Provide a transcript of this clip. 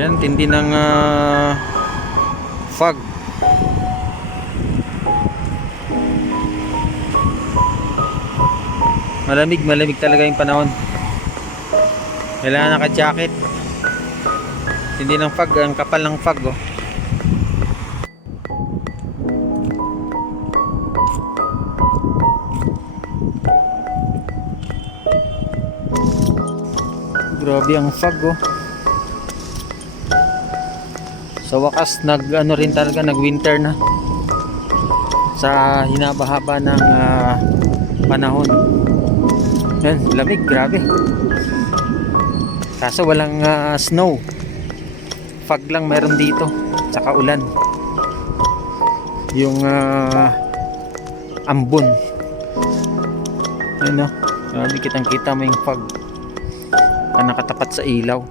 Yan, tindi ng fog. Malamig talaga yung panahon. Kailangan naka-jacket. Tindi ng fog, ang kapal ng fog, oh. Grabe ang fog, oh. Sa wakas nag-ano rin talaga, nag-winter na. Sa hinaba-haba ng panahon. Yan, lamig, grabe. Kaso walang snow. Fog lang meron dito, tsaka ulan. Yung ambon. Ayun, no. Grabe, kitang-kita mo yung fog. Nakatapat sa ilaw.